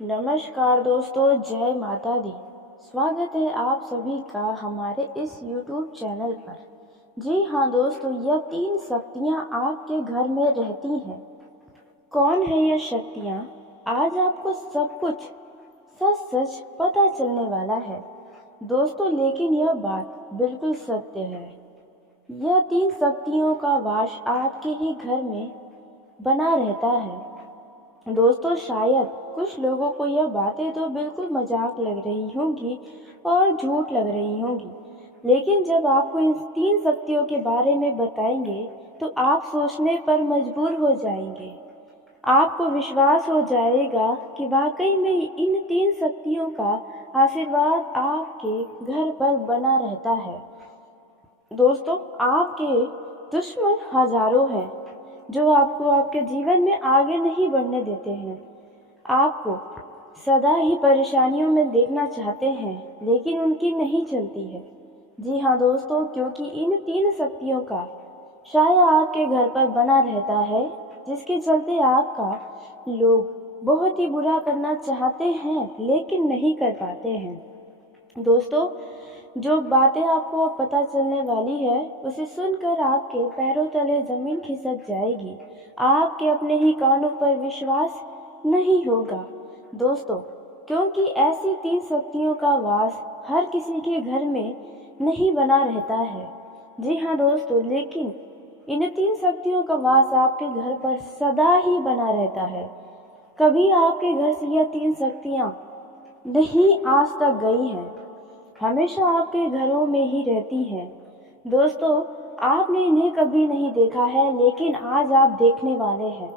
नमस्कार दोस्तों, जय माता दी। स्वागत है आप सभी का हमारे इस YouTube चैनल पर। जी हाँ दोस्तों, यह 3 शक्तियाँ आपके घर में रहती हैं। कौन है यह शक्तियाँ? आज आपको सब कुछ सच सच पता चलने वाला है दोस्तों, लेकिन यह बात बिल्कुल सत्य है। यह 3 शक्तियों का वास आपके ही घर में बना रहता है दोस्तों। शायद कुछ लोगों को यह बातें तो बिल्कुल मजाक लग रही होंगी और झूठ लग रही होंगी, लेकिन जब आपको इन 3 शक्तियों के बारे में बताएंगे तो आप सोचने पर मजबूर हो जाएंगे। आपको विश्वास हो जाएगा कि वाकई में इन 3 शक्तियों का आशीर्वाद आपके घर पर बना रहता है दोस्तों। आपके दुश्मन हजारों हैं जो आपको आपके जीवन में आगे नहीं बढ़ने देते हैं। आपको सदा ही परेशानियों में देखना चाहते हैं, लेकिन उनकी नहीं चलती है। जी हाँ दोस्तों, क्योंकि इन 3 शक्तियों का साया आपके घर पर बना रहता है, जिसके चलते आपका लोग बहुत ही बुरा करना चाहते हैं लेकिन नहीं कर पाते हैं दोस्तों। जो बातें आपको अब पता चलने वाली है, उसे सुनकर आपके पैरों तले ज़मीन खिसक जाएगी। आपके अपने ही कानों पर विश्वास नहीं होगा दोस्तों, क्योंकि ऐसी 3 शक्तियों का वास हर किसी के घर में नहीं बना रहता है। जी हाँ दोस्तों, लेकिन इन 3 शक्तियों का वास आपके घर पर सदा ही बना रहता है। कभी आपके घर से यह 3 शक्तियाँ नहीं आज तक गई हैं, हमेशा आपके घरों में ही रहती हैं दोस्तों। आपने इन्हें कभी नहीं देखा है, लेकिन आज आप देखने वाले हैं।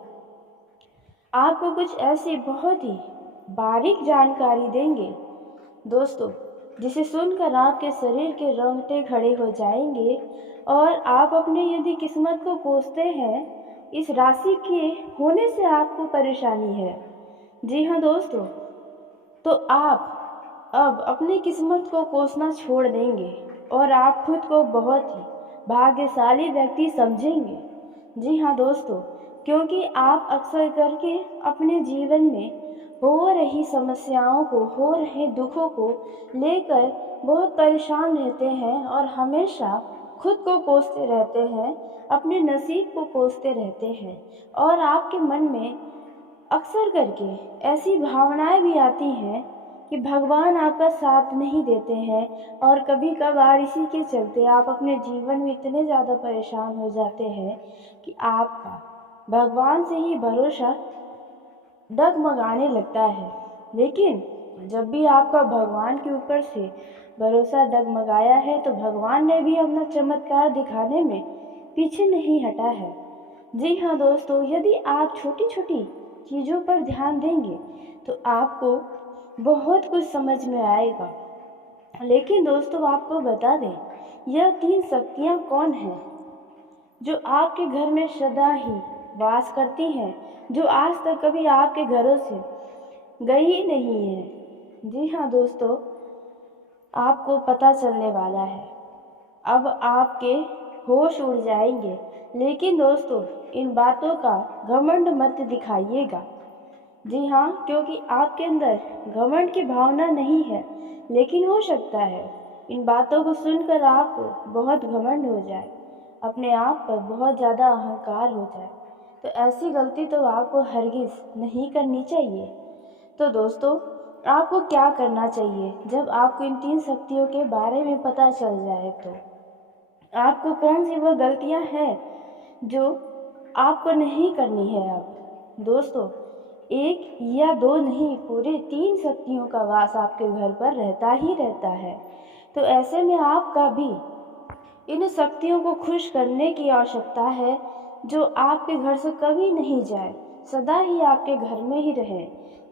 आपको कुछ ऐसी बहुत ही बारीक जानकारी देंगे दोस्तों, जिसे सुनकर आपके शरीर के रोंगटे खड़े हो जाएंगे। और आप अपने यदि किस्मत को कोसते हैं, इस राशि के होने से आपको परेशानी है। जी हाँ दोस्तों, तो आप अब अपनी किस्मत को कोसना छोड़ देंगे और आप खुद को बहुत ही भाग्यशाली व्यक्ति समझेंगे। जी हाँ दोस्तों, क्योंकि आप अक्सर करके अपने जीवन में हो रही समस्याओं को, हो रहे दुखों को लेकर बहुत परेशान रहते हैं और हमेशा खुद को कोसते रहते हैं, अपने नसीब को कोसते रहते हैं। और आपके मन में अक्सर करके ऐसी भावनाएं भी आती हैं कि भगवान आपका साथ नहीं देते हैं, और कभी कभार इसी के चलते आप अपने जीवन में इतने ज़्यादा परेशान हो जाते हैं कि आपका भगवान से ही भरोसा डगमगाने लगता है। लेकिन जब भी आपका भगवान के ऊपर से भरोसा डगमगाया है, तो भगवान ने भी अपना चमत्कार दिखाने में पीछे नहीं हटा है। जी हाँ दोस्तों, यदि आप छोटी छोटी चीज़ों पर ध्यान देंगे तो आपको बहुत कुछ समझ में आएगा। लेकिन दोस्तों, आपको बता दें, यह 3 शक्तियाँ कौन हैं जो आपके घर में सदा ही वास करती हैं, जो आज तक कभी आपके घरों से गई ही नहीं है। जी हाँ दोस्तों, आपको पता चलने वाला है। अब आपके होश उड़ जाएंगे। लेकिन दोस्तों, इन बातों का घमंड मत दिखाइएगा। जी हाँ, क्योंकि आपके अंदर घमंड की भावना नहीं है, लेकिन हो सकता है इन बातों को सुनकर आपको बहुत घमंड हो जाए, अपने आप पर बहुत ज़्यादा अहंकार हो जाए। तो ऐसी गलती तो आपको हरगिज़ नहीं करनी चाहिए। तो दोस्तों, आपको क्या करना चाहिए जब आपको इन 3 शक्तियों के बारे में पता चल जाए? तो आपको कौन सी वो गलतियां हैं जो आपको नहीं करनी है? अब दोस्तों, 1 या 2 नहीं, पूरे 3 शक्तियों का वास आपके घर पर रहता ही रहता है। तो ऐसे में आपका भी इन शक्तियों को खुश करने की आवश्यकता है, जो आपके घर से कभी नहीं जाए, सदा ही आपके घर में ही रहे।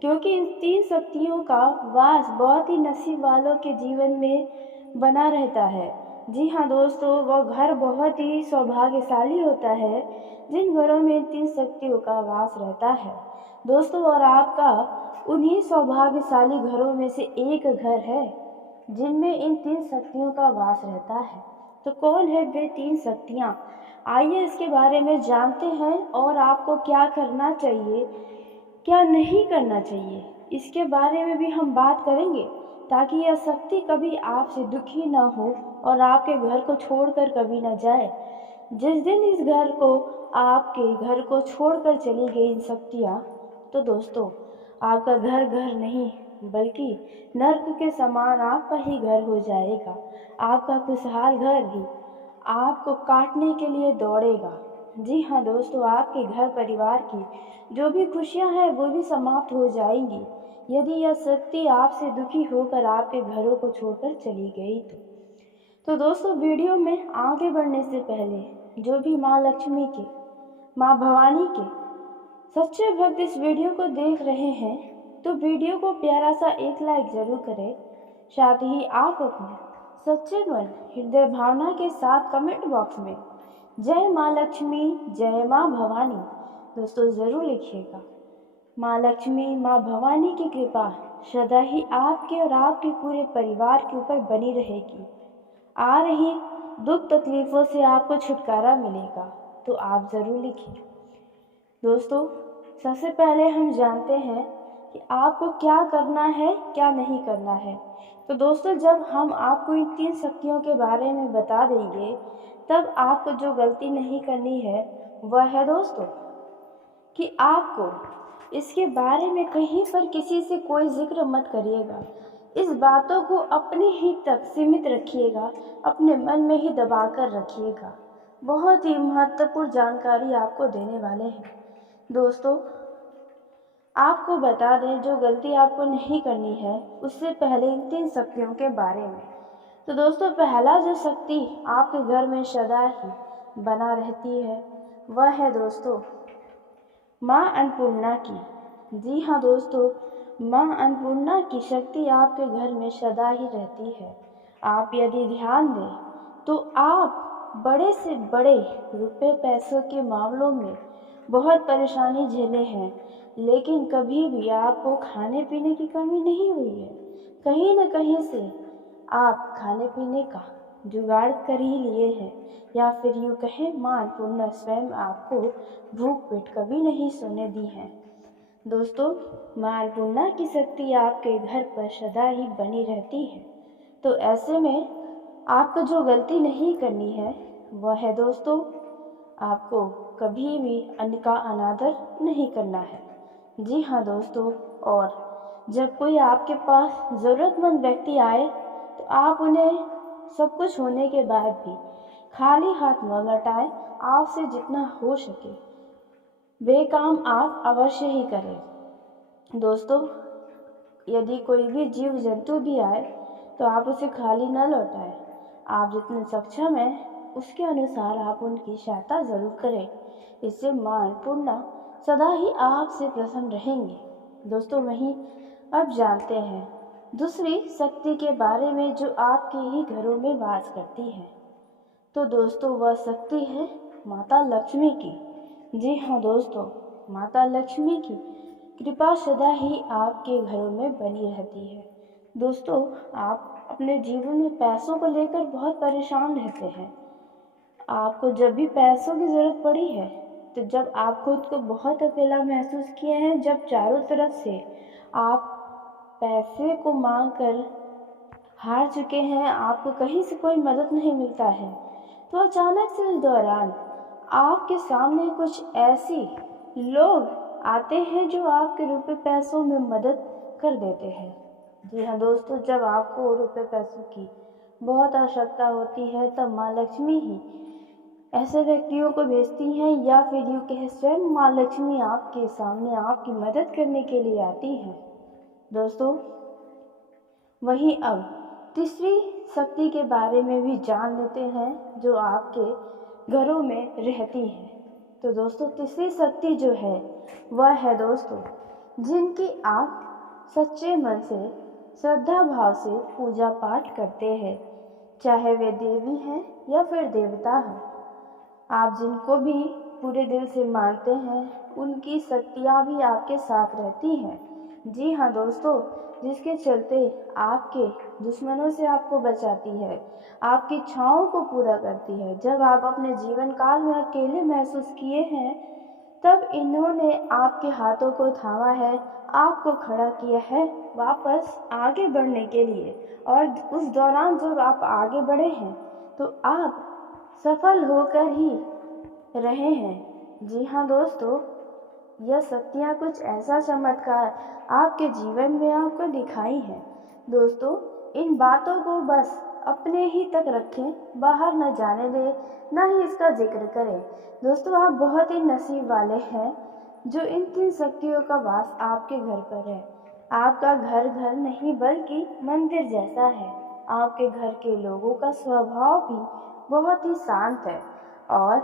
क्योंकि इन 3 शक्तियों का वास बहुत ही नसीब वालों के जीवन में बना रहता है। जी हाँ दोस्तों, वह घर बहुत ही सौभाग्यशाली होता है जिन घरों में इन 3 शक्तियों का वास रहता है दोस्तों। और आपका उन्हीं सौभाग्यशाली घरों में से एक घर है जिनमें इन 3 शक्तियों का वास रहता है। तो कौन है वे 3 शक्तियाँ? आइए इसके बारे में जानते हैं और आपको क्या करना चाहिए क्या नहीं करना चाहिए, इसके बारे में भी हम बात करेंगे, ताकि यह शक्ति कभी आपसे दुखी ना हो और आपके घर को छोड़कर कभी न जाए। जिस दिन इस घर को आपके घर को छोड़कर चली गई इन शक्तियाँ, तो दोस्तों आपका घर घर नहीं बल्कि नर्क के समान आपका ही घर हो जाएगा। आपका खुशहाल घर भी आपको काटने के लिए दौड़ेगा। जी हाँ दोस्तों, आपके घर परिवार की जो भी खुशियाँ हैं वो भी समाप्त हो जाएंगी यदि यह शक्ति आपसे दुखी होकर आपके घरों को छोड़कर चली गई तो दोस्तों वीडियो में आगे बढ़ने से पहले जो भी माँ लक्ष्मी के, माँ भवानी के सच्चे भक्त इस वीडियो को देख रहे हैं तो वीडियो को प्यारा सा एक लाइक जरूर करें। साथ ही आप अपने सच्चे मन हृदय भावना के साथ कमेंट बॉक्स में जय माँ लक्ष्मी, जय माँ भवानी दोस्तों ज़रूर लिखिएगा। माँ लक्ष्मी, माँ भवानी की कृपा सदा ही आपके और आपके पूरे परिवार के ऊपर बनी रहेगी। आ रही दुख तकलीफ़ों से आपको छुटकारा मिलेगा, तो आप ज़रूर लिखिए। दोस्तों सबसे पहले हम जानते हैं कि आपको क्या करना है, क्या नहीं करना है। तो दोस्तों जब हम आपको इन 3 शक्तियों के बारे में बता देंगे, तब आपको जो गलती नहीं करनी है वह है दोस्तों कि आपको इसके बारे में कहीं पर किसी से कोई जिक्र मत करिएगा। इस बातों को अपने ही तक सीमित रखिएगा, अपने मन में ही दबा कर रखिएगा। बहुत ही महत्वपूर्ण जानकारी आपको देने वाले हैं। दोस्तों आपको बता दें, जो गलती आपको नहीं करनी है उससे पहले इन 3 शक्तियों के बारे में। तो दोस्तों पहला जो शक्ति आपके घर में सदा ही बना रहती है वह है दोस्तों माँ अन्नपूर्णा की। जी हाँ दोस्तों, माँ अन्नपूर्णा की शक्ति आपके घर में सदा ही रहती है। आप यदि ध्यान दें तो आप बड़े से बड़े रुपए पैसों के मामलों में बहुत परेशानी झेले हैं, लेकिन कभी भी आपको खाने पीने की कमी नहीं हुई है। कहीं न कहीं से आप खाने पीने का जुगाड़ कर ही लिए हैं, या फिर यूँ कहें माँ अन्नपूर्णा स्वयं आपको भूख पेट कभी नहीं सोने दी है। दोस्तों माँ अन्नपूर्णा की शक्ति आपके घर पर सदा ही बनी रहती है। तो ऐसे में आपको जो गलती नहीं करनी है वह है दोस्तों, आपको कभी भी अन्न का अनादर नहीं करना है। जी हाँ दोस्तों, और जब कोई आपके पास ज़रूरतमंद व्यक्ति आए तो आप उन्हें सब कुछ होने के बाद भी खाली हाथ न लौटाएं। आपसे जितना हो सके वे काम आप अवश्य ही करें। दोस्तों यदि कोई भी जीव जंतु भी आए तो आप उसे खाली न लौटाएं। आप जितने सक्षम हैं उसके अनुसार आप उनकी सहायता ज़रूर करें। इससे माँ अन्नपूर्णा सदा ही आपसे प्रसन्न रहेंगे। दोस्तों वहीं अब जानते हैं दूसरी शक्ति के बारे में जो आपके ही घरों में वास करती है। तो दोस्तों वह शक्ति है माता लक्ष्मी की। जी हाँ दोस्तों, माता लक्ष्मी की कृपा सदा ही आपके घरों में बनी रहती है। दोस्तों आप अपने जीवन में पैसों को लेकर बहुत परेशान रहते हैं। आपको जब भी पैसों की ज़रूरत पड़ी है तो जब आप खुद को बहुत अकेला महसूस किए हैं, जब चारों तरफ से आप पैसे को मांग कर हार चुके हैं, आपको कहीं से कोई मदद नहीं मिलता है, तो अचानक से उस दौरान आपके सामने कुछ ऐसी लोग आते हैं जो आपके रुपए पैसों में मदद कर देते हैं। जी हाँ दोस्तों, जब आपको रुपए पैसों की बहुत आवश्यकता होती है तब माँ लक्ष्मी ही ऐसे व्यक्तियों को भेजती हैं, या फिर यूँ कहें स्वयं माँ लक्ष्मी आपके सामने आपकी मदद करने के लिए आती हैं। दोस्तों वहीं अब तीसरी शक्ति के बारे में भी जान लेते हैं जो आपके घरों में रहती है। तो दोस्तों तीसरी शक्ति जो है वह है दोस्तों जिनकी आप सच्चे मन से श्रद्धा भाव से पूजा पाठ करते हैं, चाहे वे देवी हैं या फिर देवता हैं। आप जिनको भी पूरे दिल से मानते हैं उनकी शक्तियाँ भी आपके साथ रहती हैं। जी हाँ दोस्तों, जिसके चलते आपके दुश्मनों से आपको बचाती है, आपकी इच्छाओं को पूरा करती है। जब आप अपने जीवन काल में अकेले महसूस किए हैं तब इन्होंने आपके हाथों को थामा है, आपको खड़ा किया है वापस आगे बढ़ने के लिए। और उस दौरान जब आप आगे बढ़े हैं तो आप सफल होकर ही रहे हैं। जी हाँ दोस्तों, यह शक्तियाँ कुछ ऐसा चमत्कार आपके जीवन में आपको दिखाई हैं। दोस्तों, इन बातों को बस अपने ही तक रखें, बाहर न जाने दें, न ही इसका जिक्र करें। दोस्तों, आप बहुत ही नसीब वाले हैं जो इन 3 शक्तियों का वास आपके घर पर है। आपका घर घर नहीं बल्कि मंदिर जैसा है। आपके घर के लोगों का स्वभाव भी बहुत ही शांत है और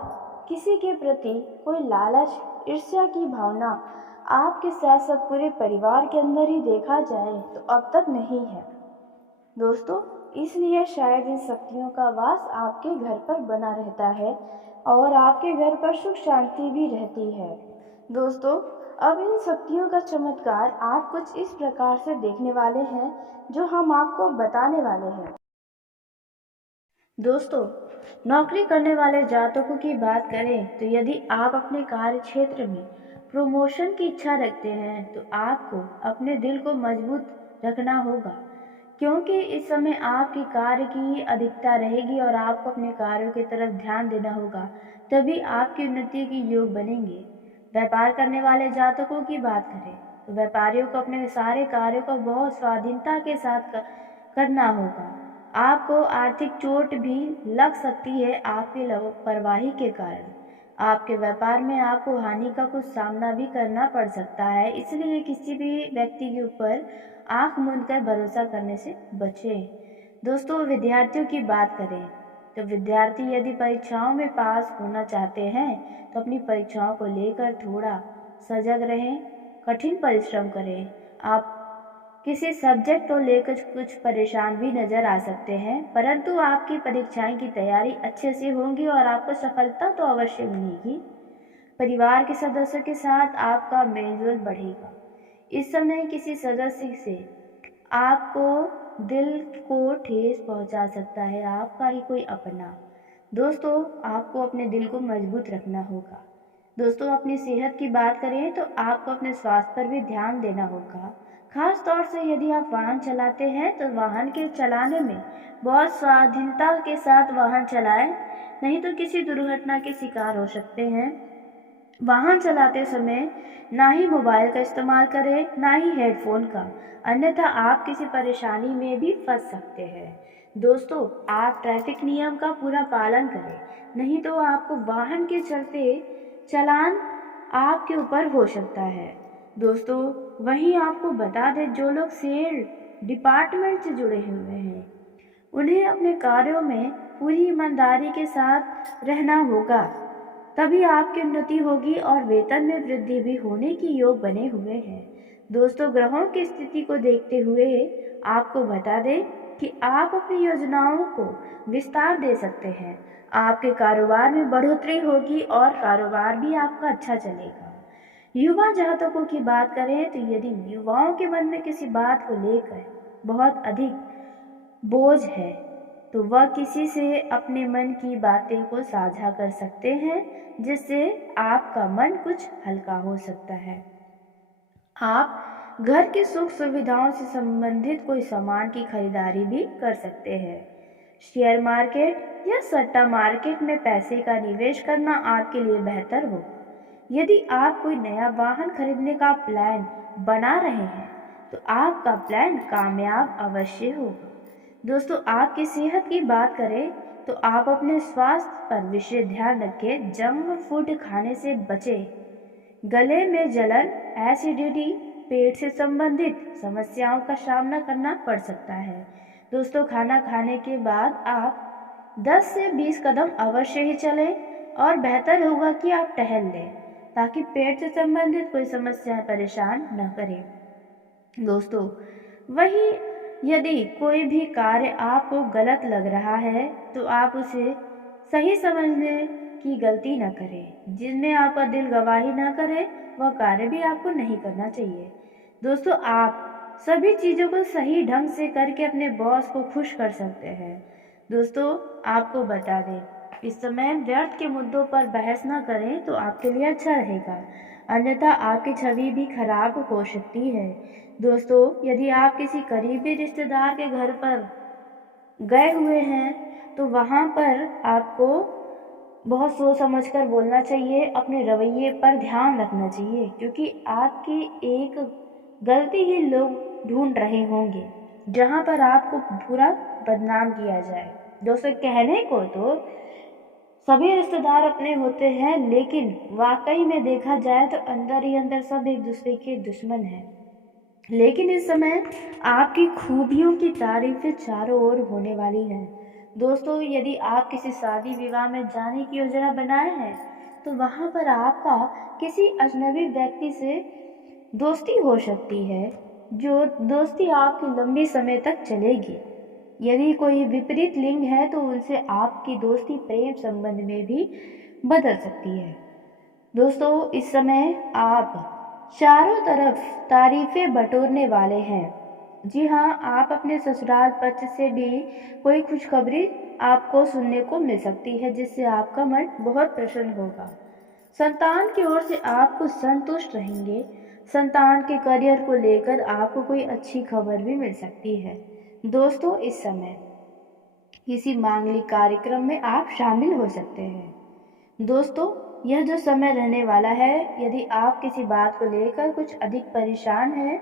किसी के प्रति कोई लालच, ईर्ष्या की भावना आपके साथ साथ पूरे परिवार के अंदर ही देखा जाए तो अब तक नहीं है। दोस्तों, इसलिए शायद इन शक्तियों का वास आपके घर पर बना रहता है और आपके घर पर सुख शांति भी रहती है। दोस्तों, अब इन शक्तियों का चमत्कार आप कुछ इस प्रकार से देखने वाले हैं जो हम आपको बताने वाले हैं। दोस्तों, नौकरी करने वाले जातकों की बात करें तो यदि आप अपने कार्य क्षेत्र में प्रमोशन की इच्छा रखते हैं तो आपको अपने दिल को मजबूत रखना होगा, क्योंकि इस समय आपकी कार्य की अधिकता रहेगी और आपको अपने कार्यों की तरफ ध्यान देना होगा, तभी आपकी उन्नति के योग बनेंगे। व्यापार करने वाले जातकों की बात करें तो व्यापारियों को अपने सारे कार्यों को बहुत स्वाधीनता के साथ करना होगा। आपको आर्थिक चोट भी लग सकती है आपकी लापरवाही के कारण। आपके व्यापार में आपको हानि का कुछ सामना भी करना पड़ सकता है, इसलिए किसी भी व्यक्ति के ऊपर आंख मूंद कर भरोसा करने से बचें। दोस्तों, विद्यार्थियों की बात करें तो विद्यार्थी यदि परीक्षाओं में पास होना चाहते हैं तो अपनी परीक्षाओं को लेकर थोड़ा सजग रहें, कठिन परिश्रम करें। आप किसी सब्जेक्ट को लेकर कुछ परेशान भी नजर आ सकते हैं, परंतु आपकी परीक्षाएं की तैयारी अच्छे से होंगी और आपको सफलता तो अवश्य मिलेगी। परिवार के सदस्यों के साथ आपका मेलजोल बढ़ेगा। इस समय किसी सदस्य से आपको दिल को ठेस पहुंचा सकता है, आपका ही कोई अपना। दोस्तों, आपको अपने दिल को मजबूत रखना होगा। दोस्तों, अपनी सेहत की बात करें तो आपको अपने स्वास्थ्य पर भी ध्यान देना होगा। खास तौर से यदि आप वाहन चलाते हैं तो वाहन के चलाने में बहुत स्वाधीनता के साथ वाहन चलाएं, नहीं तो किसी दुर्घटना के शिकार हो सकते हैं। वाहन चलाते समय ना ही मोबाइल का इस्तेमाल करें, ना ही हेडफोन का, अन्यथा आप किसी परेशानी में भी फंस सकते हैं। दोस्तों, आप ट्रैफिक नियम का पूरा पालन करें, नहीं तो आपको वाहन के चलते चालान आपके ऊपर हो सकता है। दोस्तों, वहीं आपको बता दें, जो लोग सेल डिपार्टमेंट से जुड़े हुए हैं उन्हें अपने कार्यों में पूरी ईमानदारी के साथ रहना होगा, तभी आपकी उन्नति होगी और वेतन में वृद्धि भी होने की योग बने हुए हैं। दोस्तों, ग्रहों की स्थिति को देखते हुए आपको बता दें कि आप अपनी योजनाओं को विस्तार दे सकते हैं। आपके कारोबार में बढ़ोतरी होगी और कारोबार भी आपका अच्छा चलेगा। युवा जातकों की बात करें तो यदि युवाओं के मन में किसी बात को लेकर बहुत अधिक बोझ है तो वह किसी से अपने मन की बातें को साझा कर सकते हैं, जिससे आपका मन कुछ हल्का हो सकता है। आप घर की सुख सुविधाओं से संबंधित कोई सामान की खरीदारी भी कर सकते हैं। शेयर मार्केट या सट्टा मार्केट में पैसे का निवेश करना आपके लिए बेहतर होगा। यदि आप कोई नया वाहन खरीदने का प्लान बना रहे हैं तो आपका प्लान कामयाब अवश्य होगा। दोस्तों, आपकी सेहत की बात करें तो आप अपने स्वास्थ्य पर विशेष ध्यान रखें। जंक फूड खाने से बचें। गले में जलन, एसिडिटी, पेट से संबंधित समस्याओं का सामना करना पड़ सकता है। दोस्तों, खाना खाने के बाद आप 10 से 20 कदम अवश्य ही चलें और बेहतर होगा कि आप टहल लें, ताकि पेट से संबंधित कोई समस्याएं परेशान न करें। दोस्तों, वहीं यदि कोई भी कार्य आपको गलत लग रहा है तो आप उसे सही समझने की गलती न करें। जिनमें आपका दिल गवाही न करे वह कार्य भी आपको नहीं करना चाहिए। दोस्तों, आप सभी चीज़ों को सही ढंग से करके अपने बॉस को खुश कर सकते हैं। दोस्तों, आपको बता दें इस समय व्यर्थ के मुद्दों पर बहस न करें तो आपके लिए अच्छा रहेगा, अन्यथा आपकी छवि भी खराब हो सकती है। दोस्तों, यदि आप किसी करीबी रिश्तेदार के घर पर गए हुए हैं तो वहाँ पर आपको बहुत सोच समझ कर बोलना चाहिए, अपने रवैये पर ध्यान रखना चाहिए, क्योंकि आपकी एक गलती ही लोग ढूंढ रहे होंगे जहाँ पर आपको पूरा बदनाम किया जाए। दोस्तों, कहने को तो सभी रिश्तेदार अपने होते हैं, लेकिन वाकई में देखा जाए तो अंदर ही अंदर सब एक दूसरे के दुश्मन हैं। लेकिन इस समय आपकी खूबियों की तारीफें चारों ओर होने वाली हैं। दोस्तों, यदि आप किसी शादी विवाह में जाने की योजना बनाए हैं तो वहाँ पर आपका किसी अजनबी व्यक्ति से दोस्ती हो सकती है, जो दोस्ती आपकी लंबी समय तक चलेगी। यदि कोई विपरीत लिंग है तो उनसे आपकी दोस्ती प्रेम संबंध में भी बदल सकती है। दोस्तों, इस समय आप चारों तरफ तारीफें बटोरने वाले हैं। जी हाँ, आप अपने ससुराल पक्ष से भी कोई खुशखबरी आपको सुनने को मिल सकती है, जिससे आपका मन बहुत प्रसन्न होगा। संतान की ओर से आपको संतुष्ट रहेंगे। संतान के करियर को लेकर आपको कोई अच्छी खबर भी मिल सकती है। दोस्तों, इस समय किसी मांगलिक कार्यक्रम में आप शामिल हो सकते हैं। दोस्तों, यह जो समय रहने वाला है, यदि आप किसी बात को लेकर कुछ अधिक परेशान हैं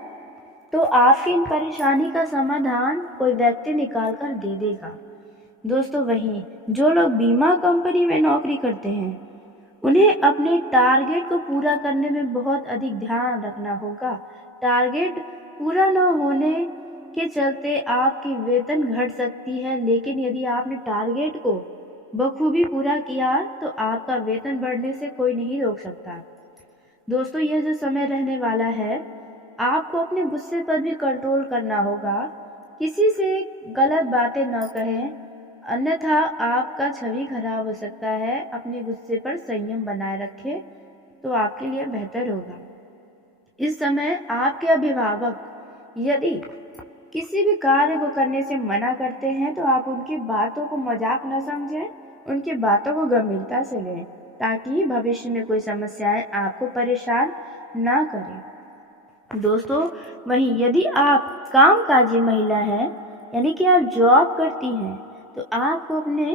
तो आपकी इन परेशानी का समाधान कोई व्यक्ति निकाल कर दे देगा। दोस्तों, वहीं जो लोग बीमा कंपनी में नौकरी करते हैं उन्हें अपने टारगेट को पूरा करने में बहुत अधिक ध्यान रखना होगा। टारगेट पूरा न होने के चलते आपकी वेतन घट सकती है, लेकिन यदि आपने टारगेट को बखूबी पूरा किया तो आपका वेतन बढ़ने से कोई नहीं रोक सकता। दोस्तों, यह जो समय रहने वाला है, आपको अपने गुस्से पर भी कंट्रोल करना होगा। किसी से गलत बातें न कहें, अन्यथा आपका छवि खराब हो सकता है। अपने गुस्से पर संयम बनाए रखें तो आपके लिए बेहतर होगा। इस समय आपके अभिभावक यदि किसी भी कार्य को करने से मना करते हैं तो आप उनकी बातों को मजाक न समझें, उनकी बातों को गंभीरता से लें, ताकि भविष्य में कोई समस्याएं आपको परेशान ना करें। दोस्तों, वहीं यदि आप कामकाजी महिला हैं, यानी कि आप जॉब करती हैं, तो आपको अपने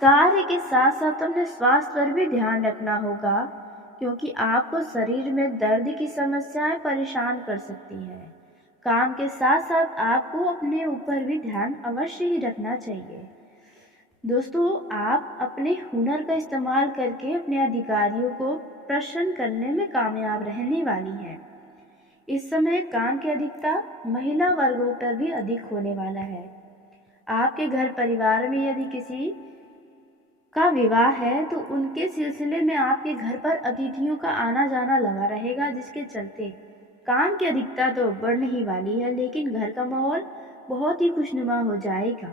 कार्य के साथ साथ अपने स्वास्थ्य पर भी ध्यान रखना होगा, क्योंकि आपको शरीर में दर्द की समस्याएं परेशान कर सकती हैं। काम के साथ साथ आपको अपने ऊपर भी ध्यान अवश्य ही रखना चाहिए। दोस्तों, आप अपने हुनर का इस्तेमाल करके अपने अधिकारियों को प्रसन्न करने में कामयाब रहने वाली हैं। इस समय काम की अधिकता महिला वर्गों पर भी अधिक होने वाला है। आपके घर परिवार में यदि किसी का विवाह है तो उनके सिलसिले में आपके घर पर अतिथियों का आना जाना लगा रहेगा, जिसके चलते काम की अधिकता तो बढ़ने ही वाली है, लेकिन घर का माहौल बहुत ही खुशनुमा हो जाएगा।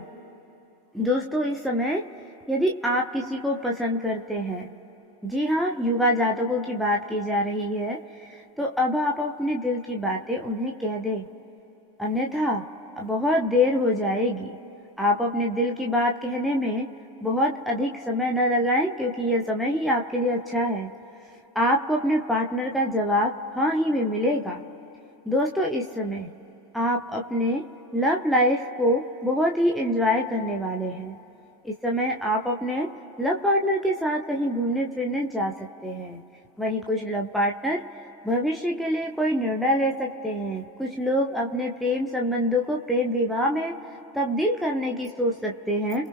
दोस्तों, इस समय यदि आप किसी को पसंद करते हैं, जी हाँ, युवा जातकों की बात की जा रही है, तो अब आप अपने दिल की बातें उन्हें कह दें, अन्यथा बहुत देर हो जाएगी। आप अपने दिल की बात कहने में बहुत अधिक समय न लगाएं, क्योंकि यह समय ही आपके लिए अच्छा है। आपको अपने पार्टनर का जवाब हाँ ही में मिलेगा। दोस्तों, इस समय आप अपने लव लाइफ को बहुत ही एंजॉय करने वाले हैं। इस समय आप अपने लव पार्टनर के साथ कहीं घूमने फिरने जा सकते हैं। वहीं कुछ लव पार्टनर भविष्य के लिए कोई निर्णय ले सकते हैं। कुछ लोग अपने प्रेम संबंधों को प्रेम विवाह में तब्दील करने की सोच सकते हैं।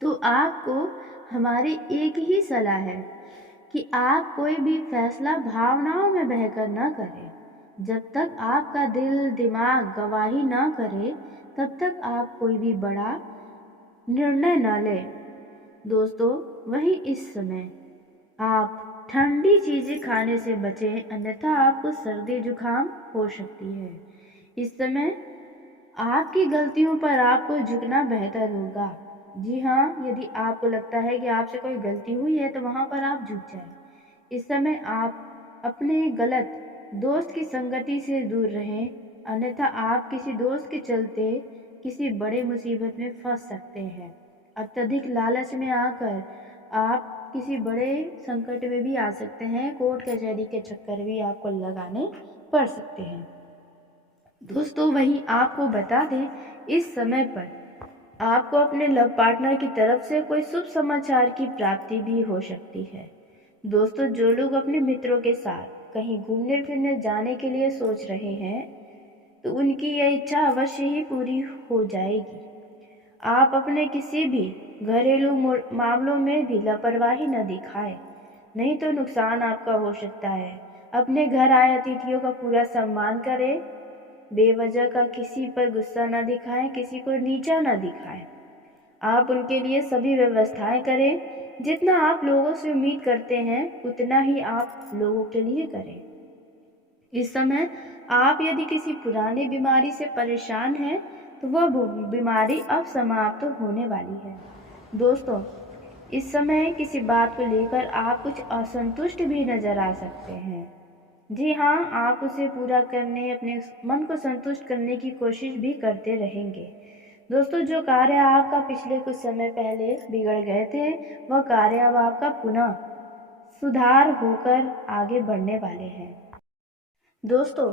तो आपको हमारी एक ही सलाह है कि आप कोई भी फैसला भावनाओं में बहकर न करें। जब तक आपका दिल दिमाग गवाही न करे, तब तक आप कोई भी बड़ा निर्णय न लें। दोस्तों, वहीं इस समय आप ठंडी चीज़ें खाने से बचें, अन्यथा आपको सर्दी जुकाम हो सकती है। इस समय आपकी गलतियों पर आपको झुकना बेहतर होगा। जी हाँ, यदि आपको लगता है कि आपसे कोई गलती हुई है तो वहाँ पर आप झुक जाएं। इस समय आप अपने गलत दोस्त की संगति से दूर रहें, अन्यथा आप किसी दोस्त के चलते किसी बड़े मुसीबत में फंस सकते हैं। अत्यधिक लालच में आकर आप किसी बड़े संकट में भी आ सकते हैं, कोर्ट कचहरी के चक्कर भी आपको लगाने पड़ सकते हैं। दोस्तों वहीं आपको बता दें, इस समय पर आपको अपने लव पार्टनर की तरफ से कोई शुभ समाचार की प्राप्ति भी हो सकती है। दोस्तों जो लोग अपने मित्रों के साथ कहीं घूमने फिरने जाने के लिए सोच रहे हैं तो उनकी यह इच्छा अवश्य ही पूरी हो जाएगी। आप अपने किसी भी घरेलू मामलों में भी लापरवाही न दिखाएं, नहीं तो नुकसान आपका हो सकता है। अपने घर आए अतिथियों का पूरा सम्मान करें, बेवजह का किसी पर गुस्सा न दिखाएं, किसी को नीचा न दिखाएं। आप उनके लिए सभी व्यवस्थाएं करें। जितना आप लोगों से उम्मीद करते हैं उतना ही आप लोगों के लिए करें। इस समय आप यदि किसी पुरानी बीमारी से परेशान हैं तो वह बीमारी अब समाप्त होने वाली है। दोस्तों इस समय किसी बात को लेकर आप कुछ असंतुष्ट भी नजर आ सकते हैं। जी हाँ, आप उसे पूरा करने, अपने मन को संतुष्ट करने की कोशिश भी करते रहेंगे। दोस्तों जो कार्य आपका पिछले कुछ समय पहले बिगड़ गए थे, वह कार्य अब आपका पुनः सुधार होकर आगे बढ़ने वाले हैं। दोस्तों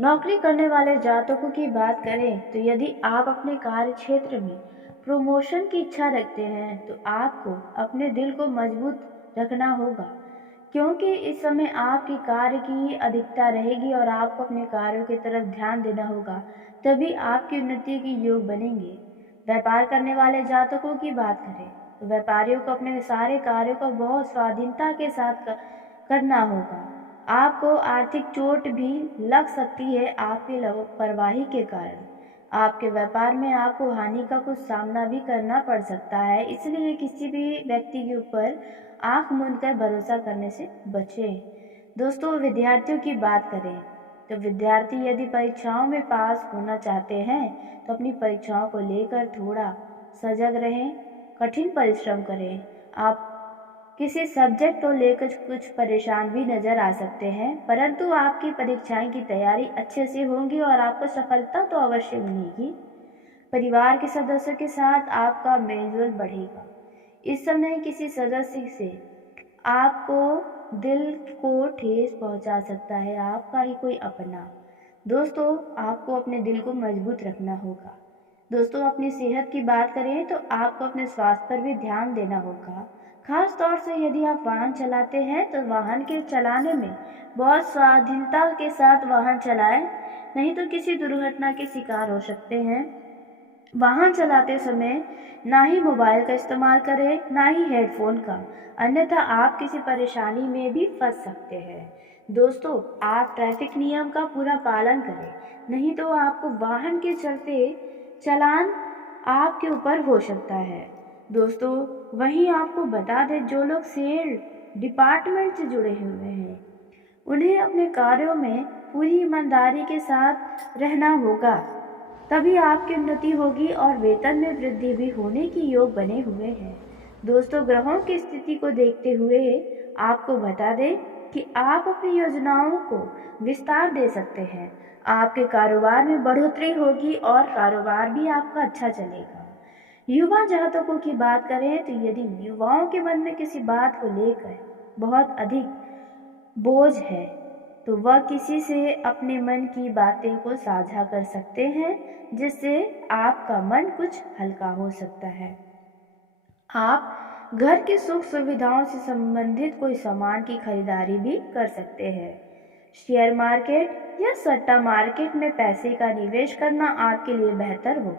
नौकरी करने वाले जातकों की बात करें तो यदि आप अपने कार्य क्षेत्र में प्रमोशन की इच्छा रखते हैं तो आपको अपने दिल को मजबूत रखना होगा, क्योंकि इस समय आपकी कार्य की अधिकता रहेगी और आपको अपने कार्यों की तरफ ध्यान देना होगा, तभी आपकी उन्नति के योग बनेंगे। व्यापार करने वाले जातकों की बात करें तो व्यापारियों को अपने सारे कार्यों को बहुत स्वाधीनता के साथ करना होगा। आपको आर्थिक चोट भी लग सकती है आपकी लापरवाही के कारण। आपके व्यापार में आपको हानि का कुछ सामना भी करना पड़ सकता है, इसलिए किसी भी व्यक्ति के ऊपर आंख मूंद कर भरोसा करने से बचें। दोस्तों विद्यार्थियों की बात करें तो विद्यार्थी यदि परीक्षाओं में पास होना चाहते हैं तो अपनी परीक्षाओं को लेकर थोड़ा सजग रहें, कठिन परिश्रम करें। आप किसी सब्जेक्ट को लेकर कुछ परेशान भी नजर आ सकते हैं, परंतु आपकी परीक्षाएं की तैयारी अच्छे से होगी और आपको सफलता तो अवश्य मिलेगी। परिवार के सदस्यों के साथ आपका मेलजोल बढ़ेगा। इस समय किसी सदस्य से आपको दिल को ठेस पहुंचा सकता है, आपका ही कोई अपना। दोस्तों आपको अपने दिल को मजबूत रखना होगा। दोस्तों अपनी सेहत की बात करें तो आपको अपने स्वास्थ्य पर भी ध्यान देना होगा। खास तौर से यदि आप वाहन चलाते हैं तो वाहन के चलाने में बहुत स्वाधीनता के साथ वाहन चलाएं, नहीं तो किसी दुर्घटना के शिकार हो सकते हैं। वाहन चलाते समय ना ही मोबाइल का इस्तेमाल करें, ना ही हेडफोन का, अन्यथा आप किसी परेशानी में भी फंस सकते हैं। दोस्तों आप ट्रैफिक नियम का पूरा पालन करें, नहीं तो आपको वाहन के चलते चालान आपके ऊपर हो सकता है। दोस्तों वहीं आपको बता दें, जो लोग सेल डिपार्टमेंट से जुड़े हुए हैं उन्हें अपने कार्यों में पूरी ईमानदारी के साथ रहना होगा, तभी आपकी उन्नति होगी और वेतन में वृद्धि भी होने की योग बने हुए हैं। दोस्तों ग्रहों की स्थिति को देखते हुए आपको बता दें कि आप अपनी योजनाओं को विस्तार दे सकते हैं। आपके कारोबार में बढ़ोतरी होगी और कारोबार भी आपका अच्छा चलेगा। युवा जातकों की बात करें तो यदि युवाओं के मन में किसी बात को लेकर बहुत अधिक बोझ है तो वह किसी से अपने मन की बातें को साझा कर सकते हैं, जिससे आपका मन कुछ हल्का हो सकता है। आप घर की सुख सुविधाओं से संबंधित कोई सामान की खरीदारी भी कर सकते हैं। शेयर मार्केट या सट्टा मार्केट में पैसे का निवेश करना आपके लिए बेहतर हो।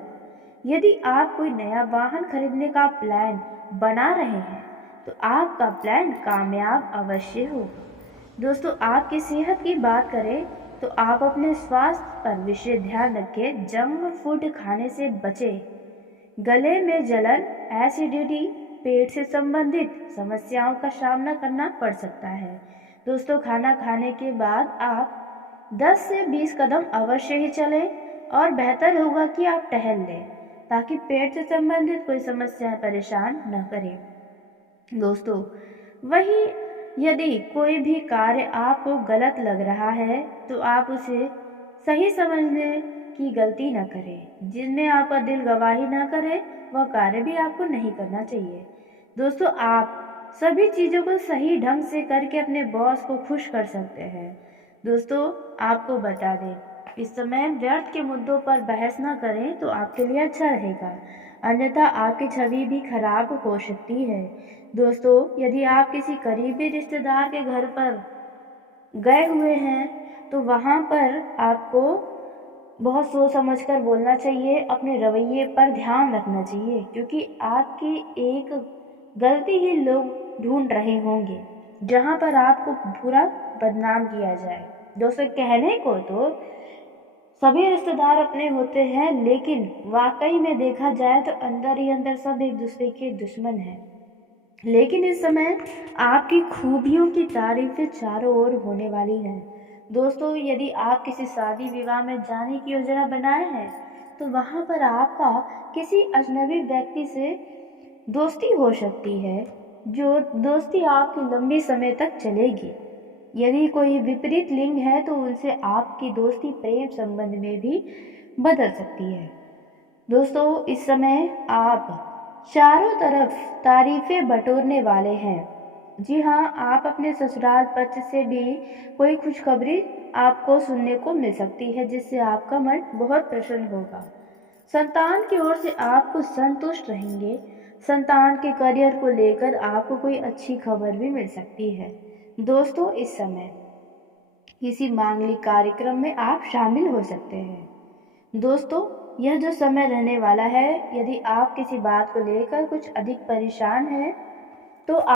यदि आप कोई नया वाहन खरीदने का प्लान बना रहे हैं तो आपका प्लान कामयाब अवश्य होगा। दोस्तों आपकी सेहत की बात करें तो आप अपने स्वास्थ्य पर विशेष ध्यान रखें। जंक फूड खाने से बचें। गले में जलन, एसिडिटी, पेट से संबंधित समस्याओं का सामना करना पड़ सकता है। दोस्तों खाना खाने के बाद आप 10 से 20 कदम अवश्य ही चलें और बेहतर होगा कि आप टहल लें, ताकि पेट से संबंधित कोई समस्याएं परेशान न करें। दोस्तों वहीं यदि कोई भी कार्य आपको गलत लग रहा है तो आप उसे सही समझने की गलती न करें। जिनमें आपका दिल गवाही न करे वह कार्य भी आपको नहीं करना चाहिए। दोस्तों आप सभी चीज़ों को सही ढंग से करके अपने बॉस को खुश कर सकते हैं। दोस्तों, आपको बता दें, इस समय व्यर्थ के मुद्दों पर बहस ना करें तो आपके लिए अच्छा रहेगा, अन्यथा आपकी छवि भी खराब हो सकती है। दोस्तों, यदि आप किसी करीबी रिश्तेदार के घर पर गए हुए हैं तो वहाँ पर आपको बहुत सोच समझ कर बोलना चाहिए, अपने रवैये पर ध्यान रखना चाहिए, क्योंकि आपकी एक गलती ही लोग ढूंढ रहे होंगे जहाँ पर आपको पूरा बदनाम किया जाए। दोस्तों, कहने को तो सभी रिश्तेदार अपने होते हैं, लेकिन वाकई में देखा जाए तो अंदर ही अंदर सब एक दूसरे के दुश्मन हैं। लेकिन इस समय आपकी खूबियों की तारीफें चारों ओर होने वाली हैं। दोस्तों, यदि आप किसी शादी विवाह में जाने की योजना बनाए हैं तो वहाँ पर आपका किसी अजनबी व्यक्ति से दोस्ती हो सकती है, जो दोस्ती आपकी लंबी समय तक चलेगी। यदि कोई विपरीत लिंग है तो उनसे आपकी दोस्ती प्रेम संबंध में भी बदल सकती है। दोस्तों, इस समय आप चारों तरफ तारीफें बटोरने वाले हैं। जी हाँ, आप अपने ससुराल पक्ष से भी कोई खुशखबरी आपको सुनने को मिल सकती है, जिससे आपका मन बहुत प्रसन्न होगा। संतान की ओर से आपको संतुष्ट रहेंगे। संतान के करियर को लेकर आपको कोई अच्छी खबर भी मिल सकती है। दोस्तों, इस समय किसी मांगलिक कार्यक्रम में आप शामिल हो सकते हैं। दोस्तों, यह जो समय रहने वाला है, यदि आप किसी बात को लेकर कुछ अधिक परेशान हैं तो